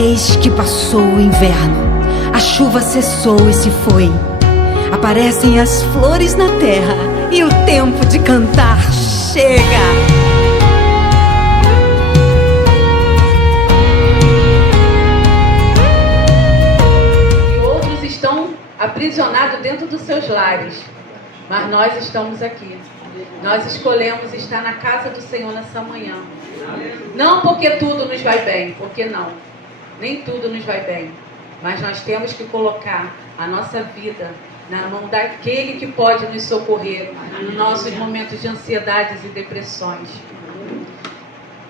Eis que passou o inverno, a chuva cessou e se foi. Aparecem as flores na terra e o tempo de cantar chega. Outros estão aprisionados dentro dos seus lares, mas nós estamos aqui. Nós escolhemos estar na casa do Senhor nessa manhã. Não porque tudo nos vai bem, porque não. Nem tudo nos vai bem. Mas nós temos que colocar a nossa vida na mão daquele que pode nos socorrer nos nossos momentos de ansiedades e depressões.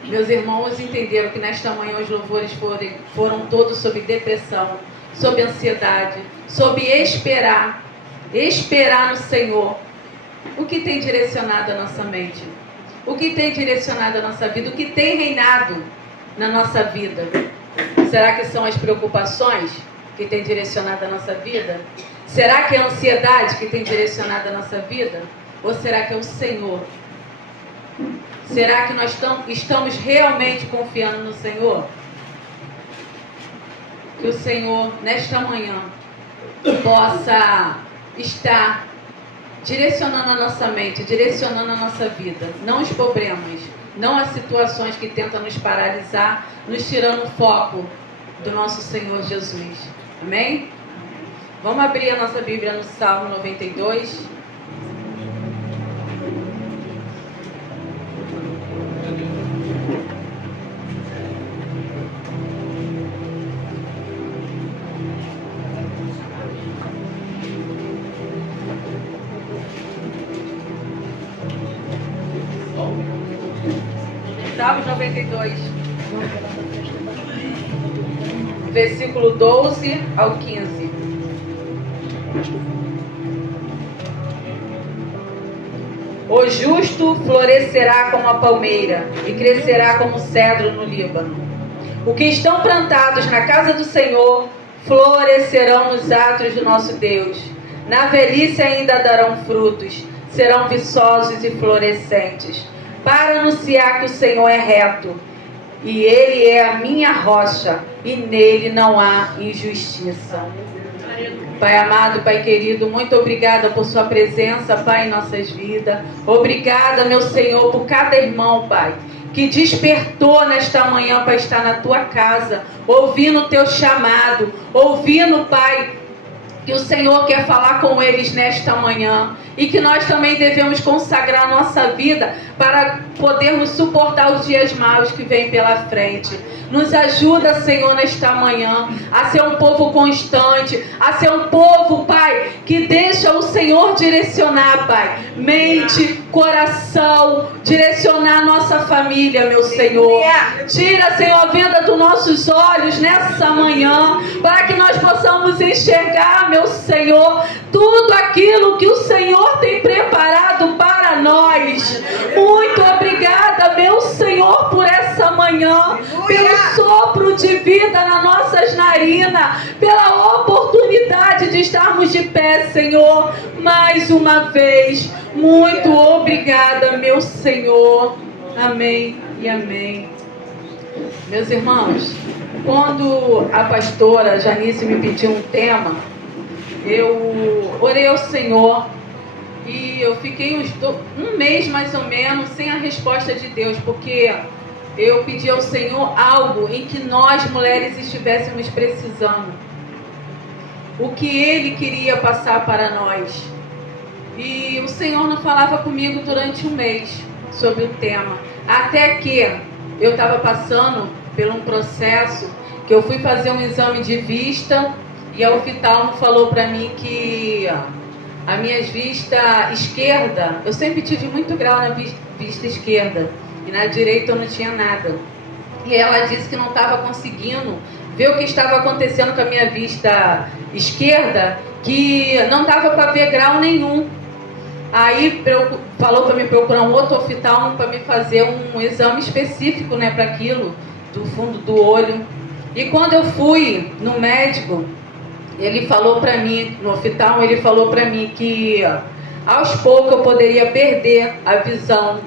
Meus irmãos entenderam que nesta manhã os louvores foram todos sobre depressão, sobre ansiedade, sobre esperar no Senhor. O que tem direcionado a nossa mente? O que tem direcionado a nossa vida? O que tem reinado na nossa vida? Será que são as preocupações que têm direcionado a nossa vida? Será que é a ansiedade que tem direcionado a nossa vida? Ou será que é o Senhor? Será que nós estamos realmente confiando no Senhor? Que o Senhor, nesta manhã, possa estar direcionando a nossa mente, direcionando a nossa vida. Não os problemas, não as situações que tentam nos paralisar, nos tirando o foco do nosso Senhor Jesus. Amém? Vamos abrir a nossa Bíblia no Salmo 92. Salmo 92, versículo 12 ao 15. O justo florescerá como a palmeira e crescerá como o cedro no Líbano. Os que estão plantados na casa do Senhor florescerão nos átrios do nosso Deus. Na velhice ainda darão frutos, serão viçosos e florescentes, para anunciar que o Senhor é reto, e Ele é a minha rocha, e nele não há injustiça. Pai amado, Pai querido, muito obrigada por sua presença, Pai, em nossas vidas. Obrigada, meu Senhor, por cada irmão, Pai, que despertou nesta manhã para estar na tua casa, ouvindo o teu chamado, ouvindo, Pai, que o Senhor quer falar com eles nesta manhã, e que nós também devemos consagrar a nossa vida para podermos suportar os dias maus que vêm pela frente. Nos ajuda, Senhor, nesta manhã a ser um povo constante, a ser um povo, Pai, que deixa o Senhor direcionar, Pai, mente, coração, direcionar a nossa família, meu Senhor. Tira, Senhor, a venda dos nossos olhos nessa manhã, para que nós possamos enxergar, meu Senhor, tudo aquilo que o Senhor tem preparado para nós. Muito obrigada, meu Senhor, por essa manhã, pelo sopro de vida nas nossas narinas, pela oportunidade de estarmos de pé, Senhor, mais uma vez. Muito obrigada, meu Senhor. Amém e amém. Meus irmãos, quando a pastora Janice me pediu um tema, eu orei ao Senhor e eu fiquei um mês mais ou menos sem a resposta de Deus, porque eu pedi ao Senhor algo em que nós mulheres estivéssemos precisando, o que Ele queria passar para nós. E o Senhor não falava comigo durante um mês sobre o tema, até que eu estava passando por um processo que eu fui fazer um exame de vista, e a oftalmo falou para mim que a minha vista esquerda, eu sempre tive muito grau na vista esquerda, e na direita eu não tinha nada. E ela disse que não estava conseguindo ver o que estava acontecendo com a minha vista esquerda, que não dava para ver grau nenhum. Aí falou para me procurar um outro oftalmo para me fazer um exame específico, né, para aquilo, do fundo do olho. E quando eu fui no médico, ele falou para mim, no oftalmo, ele falou para mim que aos poucos eu poderia perder a visão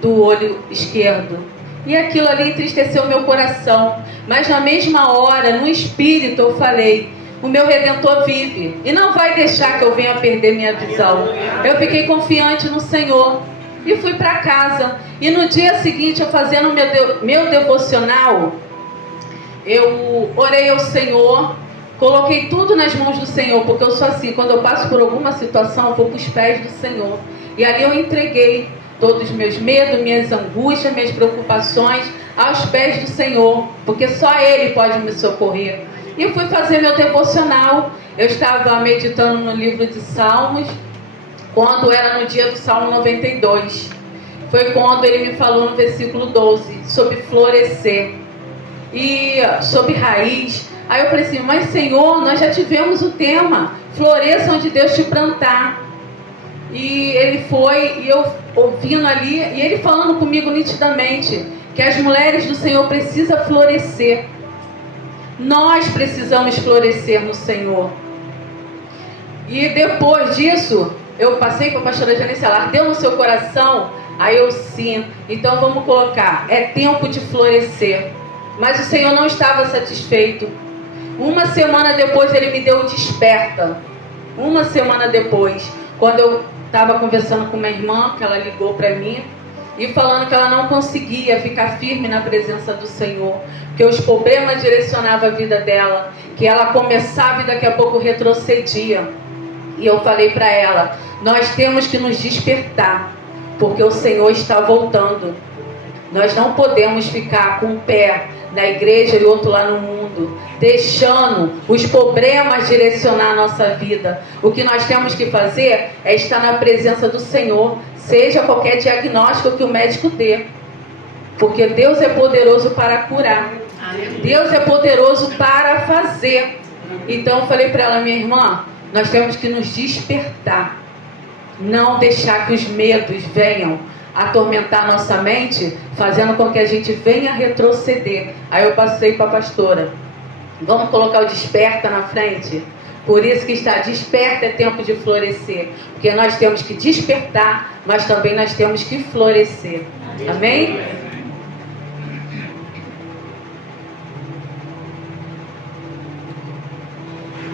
do olho esquerdo. E aquilo ali entristeceu meu coração. Mas na mesma hora, no espírito, eu falei: o meu Redentor vive e não vai deixar que eu venha perder minha visão. Eu fiquei confiante no Senhor e fui para casa. E no dia seguinte, eu fazendo meu devocional, eu orei ao Senhor, coloquei tudo nas mãos do Senhor, porque eu sou assim, quando eu passo por alguma situação, eu vou para os pés do Senhor. E ali eu entreguei todos os meus medos, minhas angústias, minhas preocupações aos pés do Senhor, porque só Ele pode me socorrer. E eu fui fazer meu devocional. Eu estava meditando no livro de Salmos, quando era no dia do Salmo 92. Foi quando ele me falou no versículo 12, sobre florescer e sobre raiz. Aí eu falei assim: mas Senhor, nós já tivemos o tema, floresça onde Deus te plantar. E ele foi, e eu ouvindo ali, e ele falando comigo nitidamente, que as mulheres do Senhor precisam florescer. Nós precisamos florescer no Senhor. E depois disso, eu passei para a pastora Janice, ela ardeu no seu coração. Aí eu sim, então vamos colocar, é tempo de florescer. Mas o Senhor não estava satisfeito. Uma semana depois ele me deu o desperta. Uma semana depois, quando eu estava conversando com uma irmã, que ela ligou para mim, e falando que ela não conseguia ficar firme na presença do Senhor, que os problemas direcionavam a vida dela, que ela começava e daqui a pouco retrocedia. E eu falei para ela: nós temos que nos despertar, porque o Senhor está voltando. Nós não podemos ficar com um pé na igreja e outro lá no mundo, deixando os problemas direcionar a nossa vida. O que nós temos que fazer é estar na presença do Senhor, seja qualquer diagnóstico que o médico dê, porque Deus é poderoso para curar. Deus é poderoso para fazer. Então eu falei para ela: minha irmã, nós temos que nos despertar, não deixar que os medos venham atormentar nossa mente, fazendo com que a gente venha retroceder. Aí eu passei para a pastora: vamos colocar o desperta na frente? Por isso que está desperta, é tempo de florescer, porque nós temos que despertar, mas também nós temos que florescer. Amém?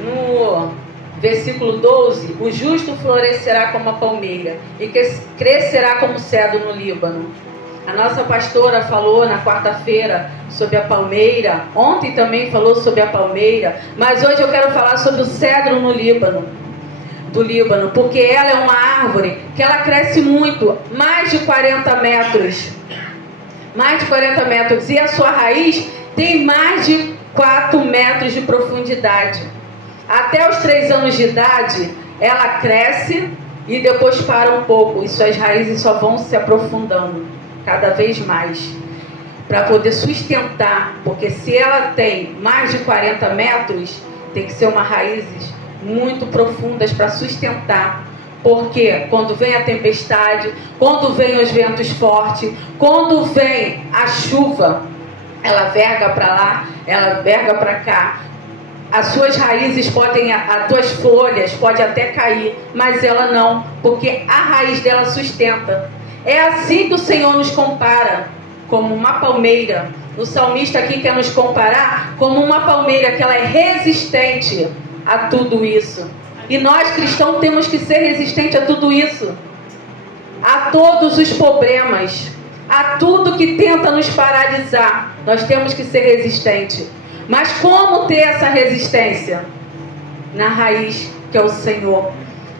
No versículo 12, o justo florescerá como a palmeira e crescerá como cedro no Líbano. A nossa pastora falou na quarta-feira sobre a palmeira, ontem também falou sobre a palmeira, mas hoje eu quero falar sobre o cedro no Líbano, do Líbano, porque ela é uma árvore que ela cresce muito, mais de 40 metros, e a sua raiz tem mais de 4 metros de profundidade. Até os 3 anos de idade, ela cresce e depois para um pouco. E suas raízes só vão se aprofundando cada vez mais, para poder sustentar. Porque se ela tem mais de 40 metros, tem que ser uma raízes muito profundas para sustentar. Porque quando vem a tempestade, quando vem os ventos fortes, quando vem a chuva, ela verga para lá, ela verga para cá. As suas raízes podem, as tuas folhas podem até cair, mas ela não, porque a raiz dela sustenta. É assim que o Senhor nos compara, como uma palmeira. O salmista aqui quer nos comparar como uma palmeira, que ela é resistente a tudo isso. E nós cristãos temos que ser resistentes a tudo isso, a todos os problemas, a tudo que tenta nos paralisar. Nós temos que ser resistentes. Mas como ter essa resistência? Na raiz, que é o Senhor,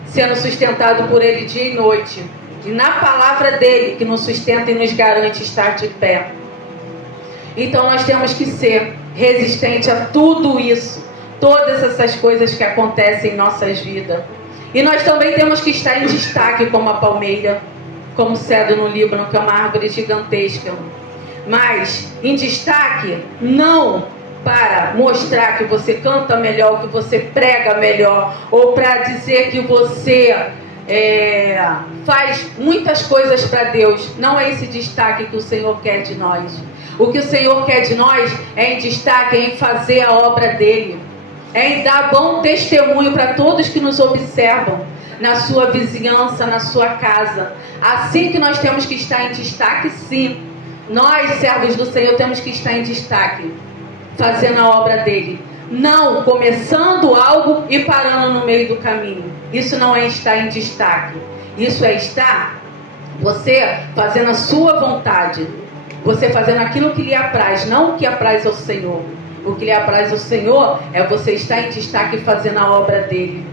sendo sustentado por Ele dia e noite, e na palavra dEle, que nos sustenta e nos garante estar de pé. Então nós temos que ser resistentes a tudo isso, todas essas coisas que acontecem em nossas vidas. E nós também temos que estar em destaque como a palmeira, como o cedro no Líbano, que é uma árvore gigantesca. Mas em destaque, não para mostrar que você canta melhor, que você prega melhor, ou para dizer que você faz muitas coisas para Deus. Não é esse destaque que o Senhor quer de nós. O que o Senhor quer de nós é em destaque, é em fazer a obra dEle, é em dar bom testemunho para todos que nos observam, na sua vizinhança, na sua casa. Assim que nós temos que estar em destaque, sim. Nós, servos do Senhor, temos que estar em destaque, fazendo a obra dele. Não começando algo e parando no meio do caminho. Isso não é estar em destaque. Isso é estar você fazendo a sua vontade. Você fazendo aquilo que lhe apraz, não o que apraz ao Senhor. O que lhe apraz ao Senhor é você estar em destaque fazendo a obra dele.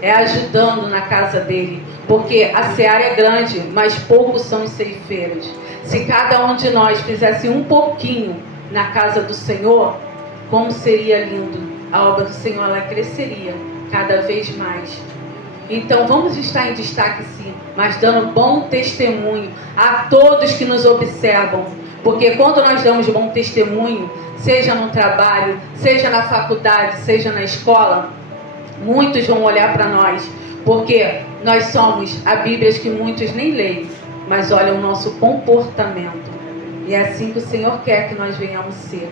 É ajudando na casa dele. Porque a seara é grande, mas poucos são os ceifeiros. Se cada um de nós fizesse um pouquinho na casa do Senhor, como seria lindo. A obra do Senhor, ela cresceria cada vez mais. Então vamos estar em destaque sim, mas dando bom testemunho a todos que nos observam. Porque quando nós damos bom testemunho, seja no trabalho, seja na faculdade, seja na escola, muitos vão olhar para nós. Porque nós somos a Bíblia que muitos nem leem, mas olham o nosso comportamento. E é assim que o Senhor quer que nós venhamos ser.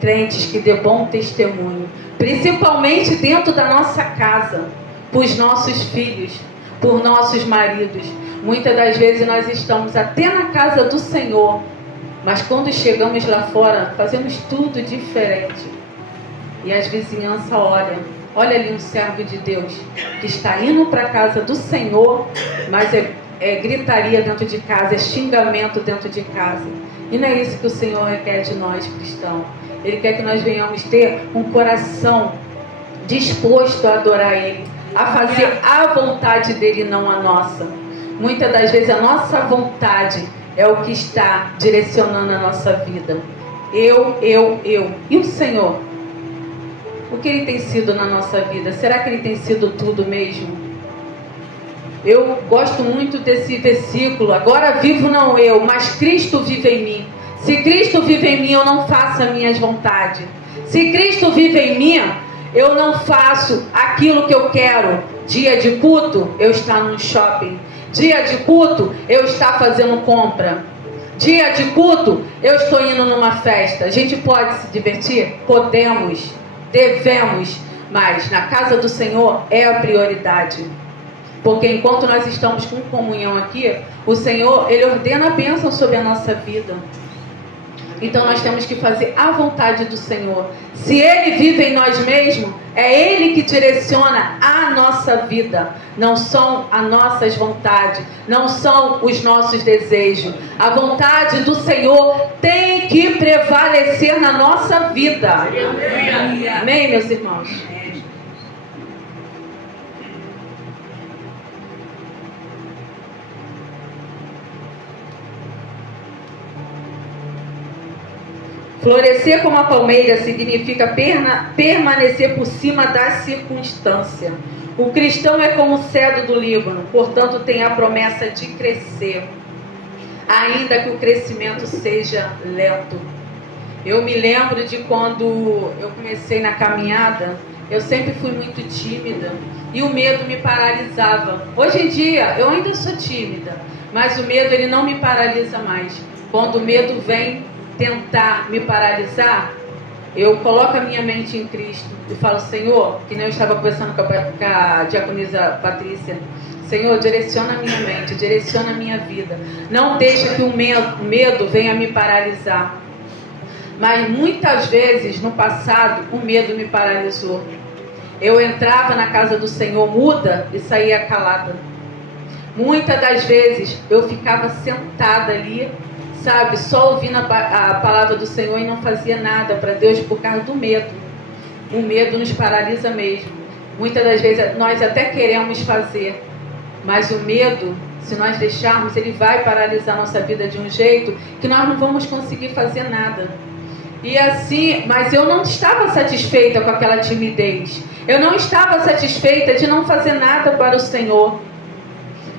Crentes que dê bom testemunho, principalmente dentro da nossa casa, para os nossos filhos, por nossos maridos. Muitas das vezes nós estamos até na casa do Senhor, mas quando chegamos lá fora, fazemos tudo diferente. E as vizinhanças olham. Olha ali um servo de Deus que está indo para a casa do Senhor, mas é gritaria dentro de casa, é xingamento dentro de casa. E não é isso que o Senhor requer de nós, cristãos. Ele quer que nós venhamos ter um coração disposto a adorar Ele, a fazer a vontade dEle, não a nossa. Muitas das vezes a nossa vontade é o que está direcionando a nossa vida. Eu. E o Senhor? O que Ele tem sido na nossa vida? Será que Ele tem sido tudo mesmo? Eu gosto muito desse versículo. Agora vivo não eu, mas Cristo vive em mim. Se Cristo vive em mim, eu não faço as minhas vontades. Se Cristo vive em mim, eu não faço aquilo que eu quero. Dia de culto, eu estar num shopping. Dia de culto, eu estar fazendo compra. Dia de culto, eu estou indo numa festa. A gente pode se divertir? Podemos, devemos, mas na casa do Senhor é a prioridade. Porque enquanto nós estamos com comunhão aqui, o Senhor, Ele ordena a bênção sobre a nossa vida. Então nós temos que fazer a vontade do Senhor. Se Ele vive em nós mesmos, é Ele que direciona a nossa vida. Não são as nossas vontades, não são os nossos desejos. A vontade do Senhor tem que prevalecer na nossa vida. Amém, meus irmãos? Florescer como a palmeira significa permanecer por cima da circunstância. O cristão é como o cedro do Líbano, portanto tem a promessa de crescer, ainda que o crescimento seja lento. Eu me lembro de quando eu comecei na caminhada, eu sempre fui muito tímida e o medo me paralisava. Hoje em dia eu ainda sou tímida, mas o medo ele não me paralisa mais. Quando o medo vem tentar me paralisar, eu coloco a minha mente em Cristo e falo: Senhor, que nem eu estava conversando com a diaconisa Patrícia, Senhor, direciona a minha mente, direciona a minha vida, não deixa que o medo venha me paralisar. Mas muitas vezes no passado o medo me paralisou. Eu entrava na casa do Senhor muda e saía calada. Muitas das vezes eu ficava sentada ali, sabe, só ouvindo a palavra do Senhor e não fazia nada para Deus por causa do medo. O medo nos paralisa mesmo. Muitas das vezes nós até queremos fazer, mas o medo, se nós deixarmos, ele vai paralisar nossa vida de um jeito que nós não vamos conseguir fazer nada. E assim, mas eu não estava satisfeita com aquela timidez. Eu não estava satisfeita de não fazer nada para o Senhor.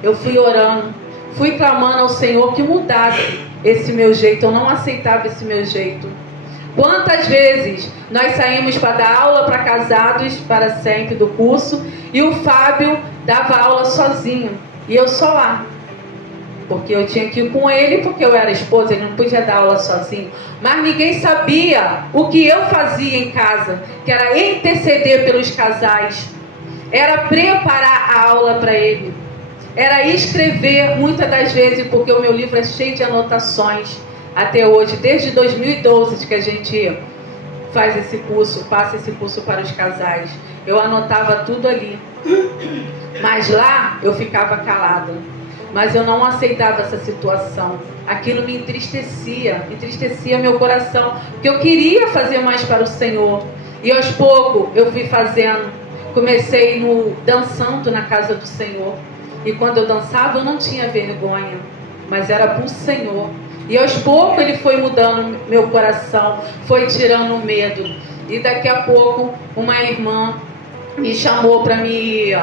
Eu fui orando, fui clamando ao Senhor que mudasse esse meu jeito. Eu não aceitava esse meu jeito. Quantas vezes nós saímos para dar aula para casados para sempre do curso e o Fábio dava aula sozinho e eu só lá, porque eu tinha que ir com ele, porque eu era esposa, ele não podia dar aula sozinho. Mas ninguém sabia o que eu fazia em casa, que era interceder pelos casais, era preparar a aula para ele, era escrever muitas das vezes, porque o meu livro é cheio de anotações, até hoje, desde 2012 que a gente faz esse curso, passa esse curso para os casais. Eu anotava tudo ali. Mas lá eu ficava calada. Mas eu não aceitava essa situação. Aquilo me entristecia meu coração, porque eu queria fazer mais para o Senhor. E aos poucos eu fui fazendo. Comecei dançando na casa do Senhor. E quando eu dançava eu não tinha vergonha, mas era para o Senhor. E aos poucos Ele foi mudando meu coração, foi tirando o medo. E daqui a pouco uma irmã me chamou para me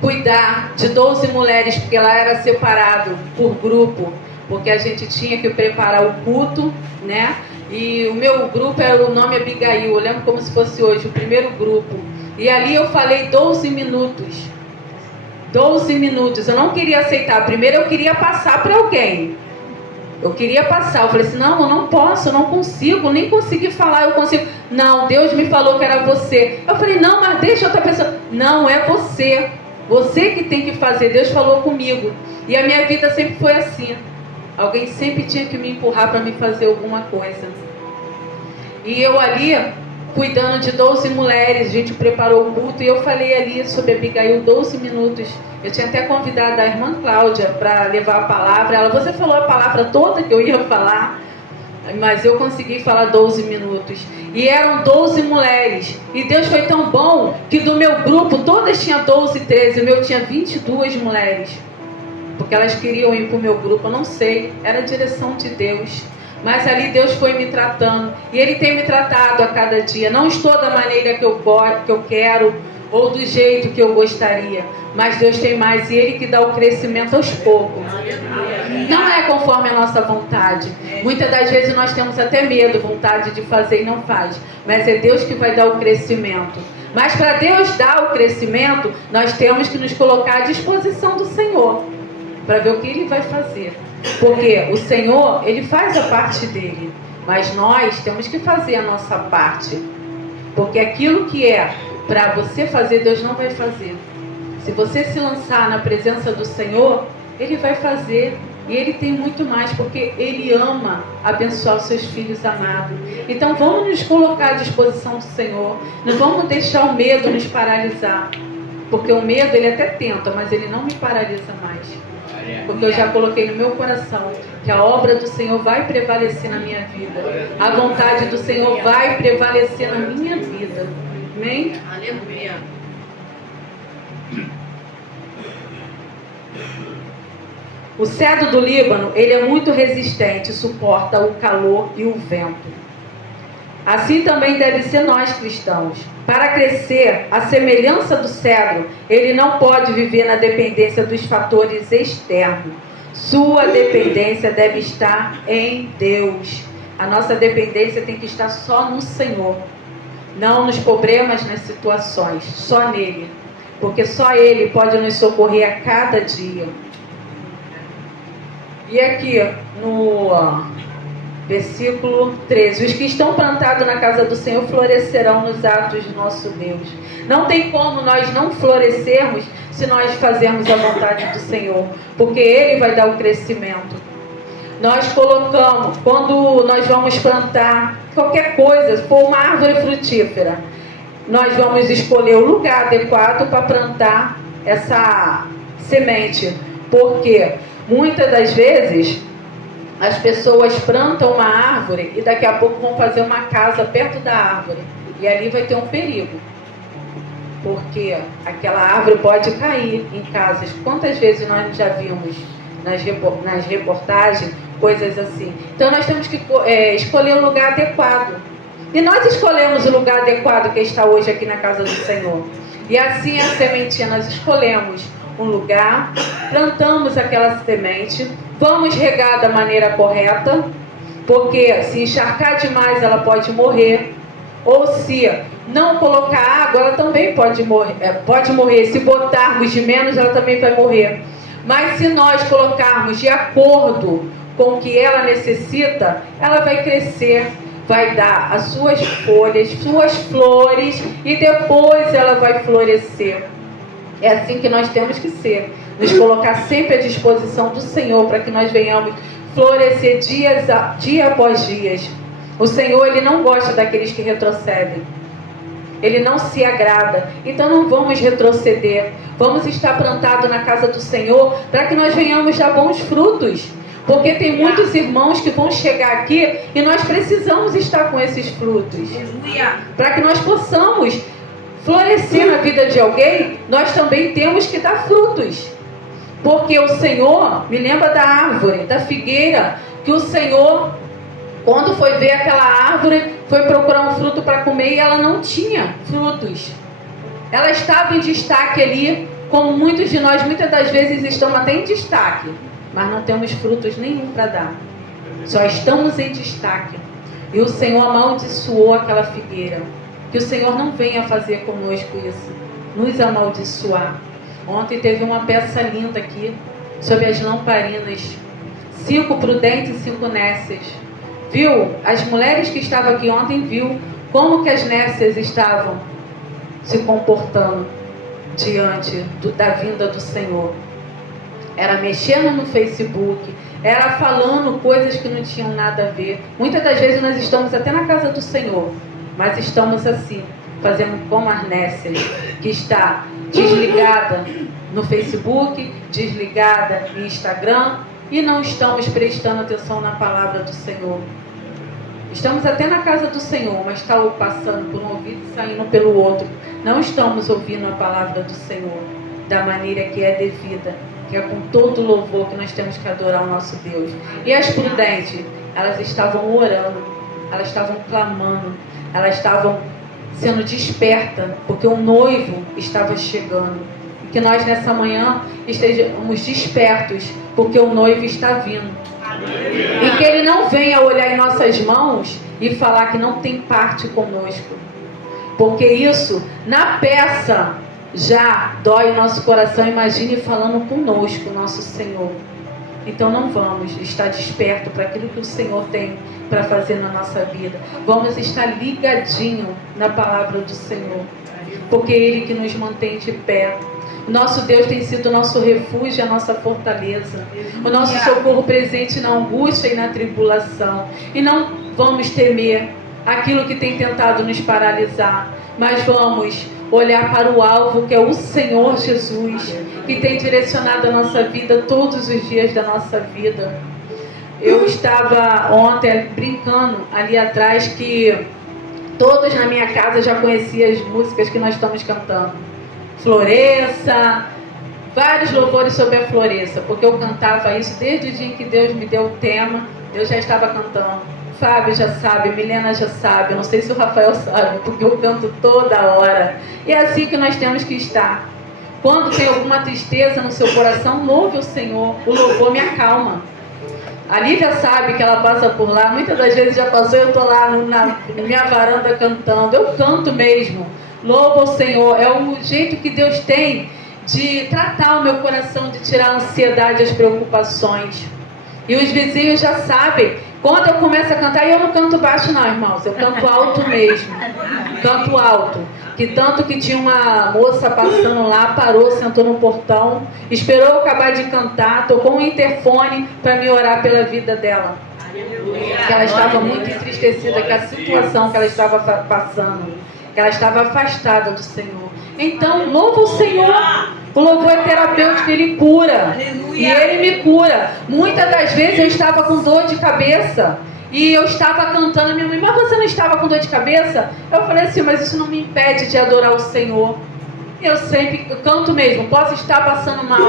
cuidar de 12 mulheres, porque lá era separado por grupo, porque a gente tinha que preparar o culto, né? E o meu grupo era o nome Abigail, eu lembro como se fosse hoje, o primeiro grupo. E ali eu falei 12 minutos. 12 minutos, eu não queria aceitar. Primeiro eu queria passar para alguém. Eu queria passar, eu falei assim, não, eu não posso, eu não consigo, nem consegui falar, eu consigo. Não, Deus me falou que era você. Eu falei, não, mas deixa outra pessoa. Não, é você. Você que tem que fazer, Deus falou comigo. E a minha vida sempre foi assim. Alguém sempre tinha que me empurrar para me fazer alguma coisa. E eu ali, cuidando de 12 mulheres, a gente preparou o culto e eu falei ali sobre Abigail 12 minutos. Eu tinha até convidado a irmã Cláudia para levar a palavra. Ela, você falou a palavra toda que eu ia falar, mas eu consegui falar 12 minutos. E eram 12 mulheres. E Deus foi tão bom que do meu grupo, todas tinham 12, 13. O meu tinha 22 mulheres. Porque elas queriam ir para o meu grupo, eu não sei. Era a direção de Deus. Mas ali Deus foi me tratando. E Ele tem me tratado a cada dia. Não estou da maneira que eu quero ou do jeito que eu gostaria. Mas Deus tem mais. E Ele que dá o crescimento aos poucos. Não é conforme a nossa vontade. Muitas das vezes nós temos até medo, vontade de fazer e não faz. Mas é Deus que vai dar o crescimento. Mas para Deus dar o crescimento, nós temos que nos colocar à disposição do Senhor. Para ver o que Ele vai fazer. Porque o Senhor, Ele faz a parte dele. Mas nós temos que fazer a nossa parte. Porque aquilo que é para você fazer, Deus não vai fazer. Se você se lançar na presença do Senhor, Ele vai fazer. E Ele tem muito mais, porque Ele ama abençoar os seus filhos amados. Então vamos nos colocar à disposição do Senhor. Não vamos deixar o medo nos paralisar. Porque o medo, ele até tenta, mas ele não me paralisa mais. Porque eu já coloquei no meu coração que a obra do Senhor vai prevalecer na minha vida. A vontade do Senhor vai prevalecer na minha vida. Amém? Aleluia. O cedro do Líbano, ele é muito resistente, suporta o calor e o vento. Assim também deve ser nós cristãos. Para crescer, à semelhança do cedro, ele não pode viver na dependência dos fatores externos. Sua dependência deve estar em Deus. A nossa dependência tem que estar só no Senhor. Não nos problemas, nas situações, só nele. Porque só Ele pode nos socorrer a cada dia. E aqui no versículo 13: os que estão plantados na casa do Senhor florescerão nos atos de nosso Deus. Não tem como nós não florescermos se nós fazermos a vontade do Senhor, porque Ele vai dar o crescimento. Nós colocamos, quando nós vamos plantar qualquer coisa, se for uma árvore frutífera, nós vamos escolher o lugar adequado para plantar essa semente, porque muitas das vezes as pessoas plantam uma árvore e daqui a pouco vão fazer uma casa perto da árvore. E ali vai ter um perigo. Porque aquela árvore pode cair em casas. Quantas vezes nós já vimos nas reportagens coisas assim? Então nós temos que escolher um lugar adequado. E nós escolhemos o lugar adequado que está hoje aqui na casa do Senhor. E assim a sementinha, nós escolhemos um lugar, plantamos aquela semente, vamos regar da maneira correta, porque se encharcar demais ela pode morrer, ou se não colocar água ela também pode morrer, se botarmos de menos ela também vai morrer. Mas se nós colocarmos de acordo com o que ela necessita, ela vai crescer, vai dar as suas folhas, suas flores, e depois ela vai florescer. É assim que nós temos que ser, nos colocar sempre à disposição do Senhor, para que nós venhamos florescer dia após dia. O Senhor, Ele não gosta daqueles que retrocedem. Ele não se agrada. Então não vamos retroceder. Vamos estar plantados na casa do Senhor para que nós venhamos dar bons frutos. Porque tem muitos irmãos que vão chegar aqui e nós precisamos estar com esses frutos. Para que nós possamos florescer na vida de alguém, nós também temos que dar frutos. Porque o Senhor, me lembra da árvore, da figueira, que o Senhor, quando foi ver aquela árvore, foi procurar um fruto para comer e ela não tinha frutos. Ela estava em destaque ali, como muitos de nós, muitas das vezes estamos até em destaque, mas não temos frutos nenhum para dar. Só estamos em destaque. E o Senhor amaldiçoou aquela figueira. Que o Senhor não venha fazer conosco isso, nos amaldiçoar. Ontem teve uma peça linda aqui, sobre as lamparinas. 5 prudentes e 5 nécias. Viu? As mulheres que estavam aqui ontem viu como que as nécias estavam se comportando diante da vinda do Senhor. Era mexendo no Facebook, era falando coisas que não tinham nada a ver. Muitas das vezes nós estamos até na casa do Senhor, mas estamos assim, fazendo como as nécias, que está desligada no Facebook, desligada no Instagram, e não estamos prestando atenção na palavra do Senhor. Estamos até na casa do Senhor, mas está passando por um ouvido e saindo pelo outro. Não estamos ouvindo a palavra do Senhor da maneira que é devida, que é com todo louvor que nós temos que adorar o nosso Deus. E as prudentes, elas estavam orando, elas estavam clamando, elas estavam sendo despertas, porque o noivo estava chegando. E que nós nessa manhã estejamos despertos, porque o noivo está vindo. E que Ele não venha olhar em nossas mãos e falar que não tem parte conosco. Porque isso, na peça, já dói o nosso coração. Imagine falando conosco, nosso Senhor. Então não vamos estar desperto para aquilo que o Senhor tem para fazer na nossa vida. Vamos estar ligadinho na palavra do Senhor. Porque é Ele que nos mantém de pé. O nosso Deus tem sido o nosso refúgio, a nossa fortaleza. O nosso socorro presente na angústia e na tribulação. E não vamos temer aquilo que tem tentado nos paralisar. Mas vamos olhar para o alvo, que é o Senhor Jesus, que tem direcionado a nossa vida todos os dias da nossa vida. Eu estava ontem brincando ali atrás que todos na minha casa já conheciam as músicas que nós estamos cantando. Floresça, vários louvores sobre a floresça, porque eu cantava isso desde o dia em que Deus me deu o tema, eu já estava cantando. Fábio já sabe, Milena já sabe, eu não sei se o Rafael sabe, porque eu canto toda hora. E é assim que nós temos que estar. Quando tem alguma tristeza no seu coração, louve o Senhor, o louvor me acalma. A Lívia sabe que ela passa por lá, muitas das vezes já passou, eu estou lá na minha varanda cantando, eu canto mesmo. Louva o Senhor, é o jeito que Deus tem de tratar o meu coração, de tirar a ansiedade e as preocupações. E os vizinhos já sabem, quando eu começo a cantar, e eu não canto baixo não, irmãos, eu canto alto mesmo, canto alto. Que tanto que tinha uma moça passando lá, parou, sentou no portão, esperou eu acabar de cantar, tocou um interfone para me orar pela vida dela. Que ela estava muito entristecida com a situação que ela estava passando. Que ela estava afastada do Senhor. Então, louva o Senhor. O louvor é terapêutico, Ele cura. Aleluia. E Ele me cura. Muitas das vezes eu estava com dor de cabeça. E eu estava cantando, minha mãe, mas você não estava com dor de cabeça? Eu falei assim, mas isso não me impede de adorar o Senhor. Eu sempre canto mesmo, posso estar passando mal.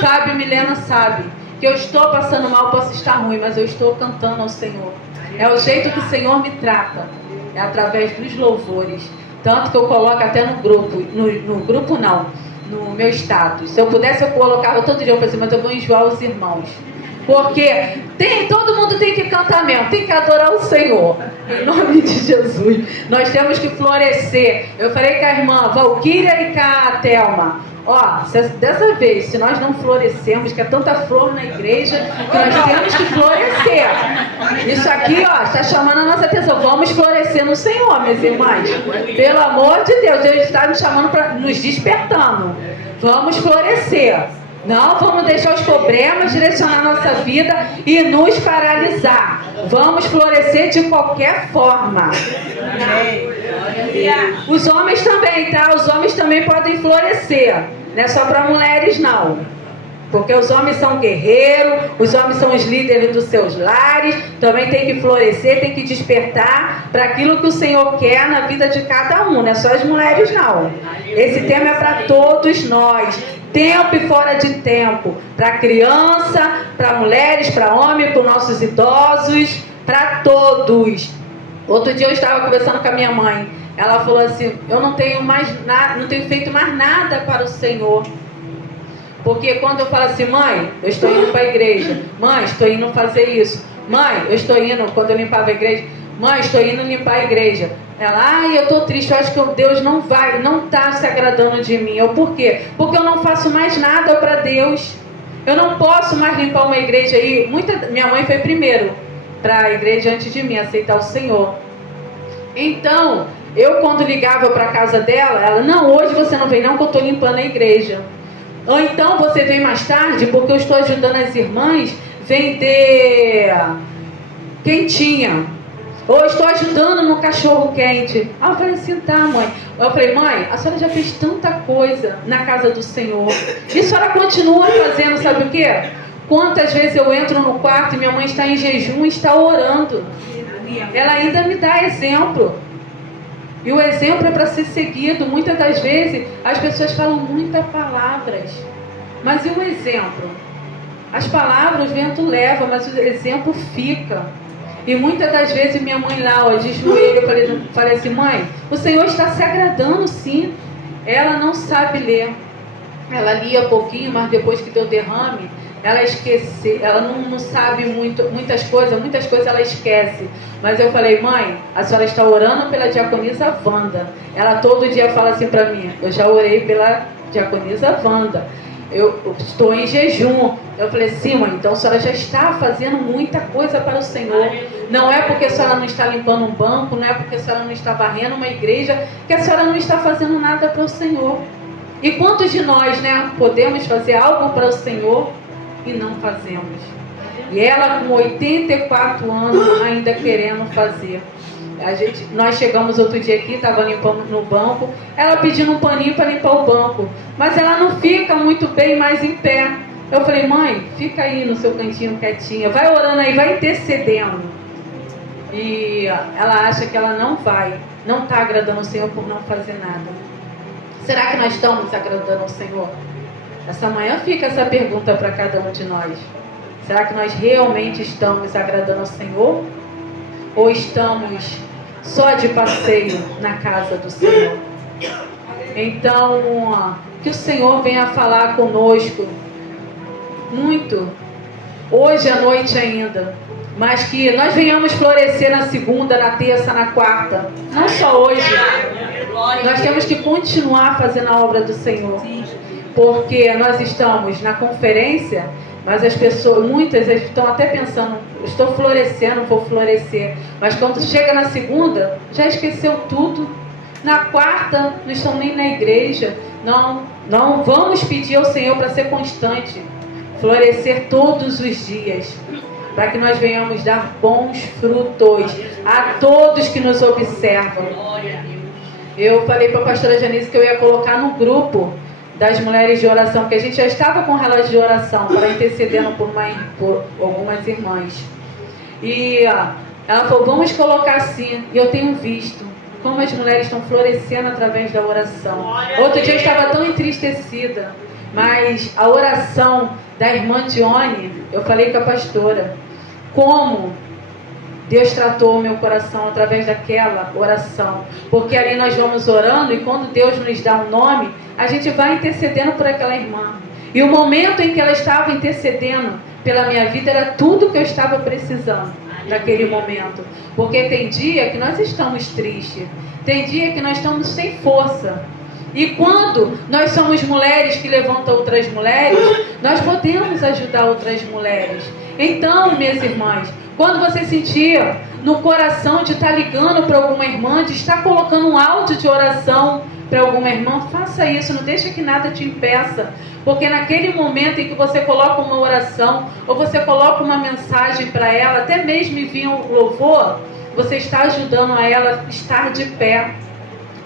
Fábio e Milena sabe que eu estou passando mal, posso estar ruim, mas eu estou cantando ao Senhor. É o jeito que o Senhor me trata. É através dos louvores. Tanto que eu coloco até no grupo, no grupo não, no meu status. Se eu pudesse, eu colocava todo dia, eu falei assim, mas eu vou enjoar os irmãos. Porque todo mundo tem que cantar mesmo, tem que adorar o Senhor. Em nome de Jesus. Nós temos que florescer. Eu falei com a irmã Valquíria e com a Thelma. Ó, dessa vez, se nós não florescermos, que é tanta flor na igreja, que nós temos que florescer. Isso aqui, ó, está chamando a nossa atenção. Vamos florescer no Senhor, minhas irmãs. Pelo amor de Deus, Deus está nos chamando, nos despertando. Vamos florescer. Não vamos deixar os problemas direcionar nossa vida e nos paralisar. Vamos florescer de qualquer forma. Os homens também, tá? Os homens também podem florescer. Não é só para mulheres, não. Porque os homens são guerreiros, os homens são os líderes dos seus lares, também tem que florescer, tem que despertar para aquilo que o Senhor quer na vida de cada um, não é só as mulheres, não. Esse tema é para todos nós, tempo e fora de tempo, para criança, para mulheres, para homens, para nossos idosos, para todos. Outro dia eu estava conversando com a minha mãe, ela falou assim, eu não tenho feito mais nada para o Senhor. Porque quando eu falo assim, mãe, eu estou indo para a igreja, mãe, estou indo fazer isso, mãe, eu estou indo, quando eu limpava a igreja, mãe, estou indo limpar a igreja. Ela, ai, eu estou triste, eu acho que Deus não está se agradando de mim. Eu, por quê? Porque eu não faço mais nada para Deus. Eu não posso mais limpar uma igreja aí. Minha mãe foi primeiro para a igreja antes de mim, aceitar o Senhor. Então, eu quando ligava para a casa dela, ela, não, hoje você não vem não, que eu estou limpando a igreja. Ou então você vem mais tarde, porque eu estou ajudando as irmãs vender quentinha. Ou estou ajudando no cachorro quente. Aí eu falei assim, tá, mãe. Eu falei, mãe, a senhora já fez tanta coisa na casa do Senhor. E a senhora continua fazendo, sabe o quê? Quantas vezes eu entro no quarto e minha mãe está em jejum e está orando. Ela ainda me dá exemplo. E o exemplo é para ser seguido. Muitas das vezes as pessoas falam muitas palavras, mas e o exemplo? As palavras o vento leva, mas o exemplo fica. E muitas das vezes minha mãe lá, ó, de joelho, eu falei assim, mãe, o Senhor está se agradando sim. Ela não sabe ler. Ela lia pouquinho, mas depois que deu derrame, ela esquece, ela não sabe muitas coisas ela esquece. Mas eu falei, mãe, a senhora está orando pela diaconisa Wanda. Ela todo dia fala assim para mim, eu já orei pela diaconisa Wanda. Eu estou em jejum. Eu falei, sim, mãe, então a senhora já está fazendo muita coisa para o Senhor. Não é porque a senhora não está limpando um banco, não é porque a senhora não está varrendo uma igreja, que a senhora não está fazendo nada para o Senhor. E quantos de nós, né, podemos fazer algo para o Senhor e não fazemos? E ela com 84 anos ainda querendo fazer. Nós chegamos outro dia aqui, estava limpando no banco, ela pedindo um paninho para limpar o banco, mas ela não fica muito bem mais em pé. Eu falei, mãe, fica aí no seu cantinho quietinha, vai orando aí, vai intercedendo. E ela acha que ela não está agradando o Senhor por não fazer nada. Será que nós estamos agradando ao Senhor? Essa manhã fica essa pergunta para cada um de nós. Será que nós realmente estamos agradando ao Senhor? Ou estamos só de passeio na casa do Senhor? Então, que o Senhor venha falar conosco muito, hoje à noite ainda, mas que nós venhamos florescer na segunda, na terça, na quarta, não só hoje. Nós temos que continuar fazendo a obra do Senhor, porque nós estamos na conferência, mas as pessoas, muitas estão até pensando, estou florescendo, vou florescer, mas quando chega na segunda, já esqueceu tudo. Na quarta, não estão nem na igreja. Não vamos pedir ao Senhor para ser constante, florescer todos os dias, para que nós venhamos dar bons frutos a todos que nos observam. Eu falei para a pastora Janice que eu ia colocar no grupo das mulheres de oração, que a gente já estava com relógio de oração para intercedendo por algumas irmãs. E ela falou, vamos colocar assim. E eu tenho visto como as mulheres estão florescendo através da oração. Outro dia eu estava tão entristecida, mas a oração da irmã Dione, eu falei com a pastora, como Deus tratou o meu coração através daquela oração. Porque ali nós vamos orando e quando Deus nos dá um nome, a gente vai intercedendo por aquela irmã. E o momento em que ela estava intercedendo pela minha vida era tudo que eu estava precisando naquele momento. Porque tem dia que nós estamos tristes, tem dia que nós estamos sem força. E quando nós somos mulheres que levantam outras mulheres, nós podemos ajudar outras mulheres. Então, minhas irmãs, quando você sentir no coração de estar ligando para alguma irmã, de estar colocando um áudio de oração para alguma irmã, faça isso, não deixa que nada te impeça. Porque naquele momento em que você coloca uma oração, ou você coloca uma mensagem para ela, até mesmo envia um louvor, você está ajudando a ela estar de pé.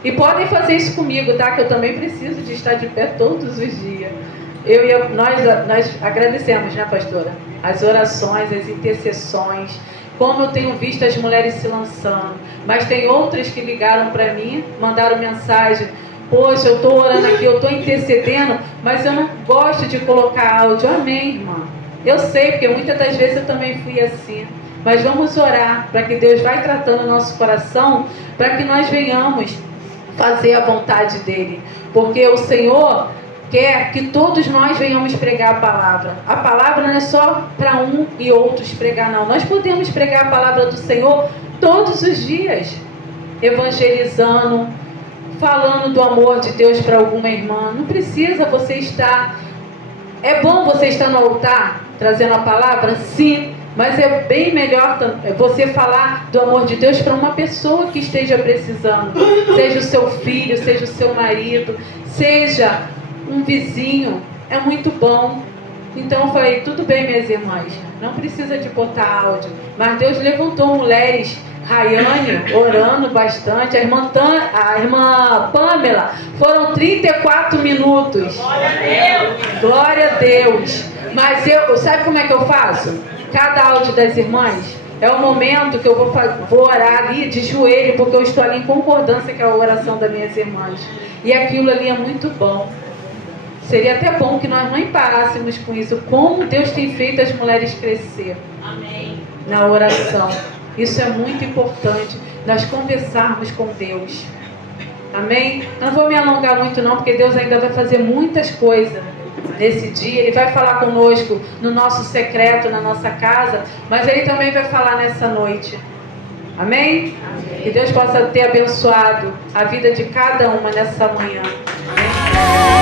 E podem fazer isso comigo, tá? Que eu também preciso de estar de pé todos os dias. Nós agradecemos, né, pastora? As orações, as intercessões, como eu tenho visto as mulheres se lançando. Mas tem outras que ligaram para mim, mandaram mensagem: poxa, eu estou orando aqui, eu estou intercedendo, mas eu não gosto de colocar áudio. Amém, irmã? Eu sei, porque muitas das vezes eu também fui assim. Mas vamos orar para que Deus vai tratando o nosso coração, para que nós venhamos fazer a vontade dele. Porque o Senhor quer que todos nós venhamos pregar a palavra. A palavra não é só para um e outros pregar, não. Nós podemos pregar a palavra do Senhor todos os dias, evangelizando, falando do amor de Deus para alguma irmã. Não precisa você estar... É bom você estar no altar trazendo a palavra? Sim. Mas é bem melhor você falar do amor de Deus para uma pessoa que esteja precisando. Seja o seu filho, seja o seu marido, seja um vizinho. É muito bom. Então eu falei: tudo bem, minhas irmãs, não precisa de botar áudio. Mas Deus levantou mulheres, Rayane, orando bastante. A irmã Pamela, foram 34 minutos. Glória a Deus. Glória a Deus. Mas sabe como é que eu faço? Cada áudio das irmãs é o momento que eu vou orar ali de joelho, porque eu estou ali em concordância com a oração das minhas irmãs. E aquilo ali é muito bom. Seria até bom que nós não parássemos com isso. Como Deus tem feito as mulheres crescer. Amém. Na oração. Isso é muito importante. Nós conversarmos com Deus. Amém? Não vou me alongar muito não, porque Deus ainda vai fazer muitas coisas nesse dia. Ele vai falar conosco no nosso secreto, na nossa casa, mas Ele também vai falar nessa noite. Amém? Amém. Que Deus possa ter abençoado a vida de cada uma nessa manhã. Amém?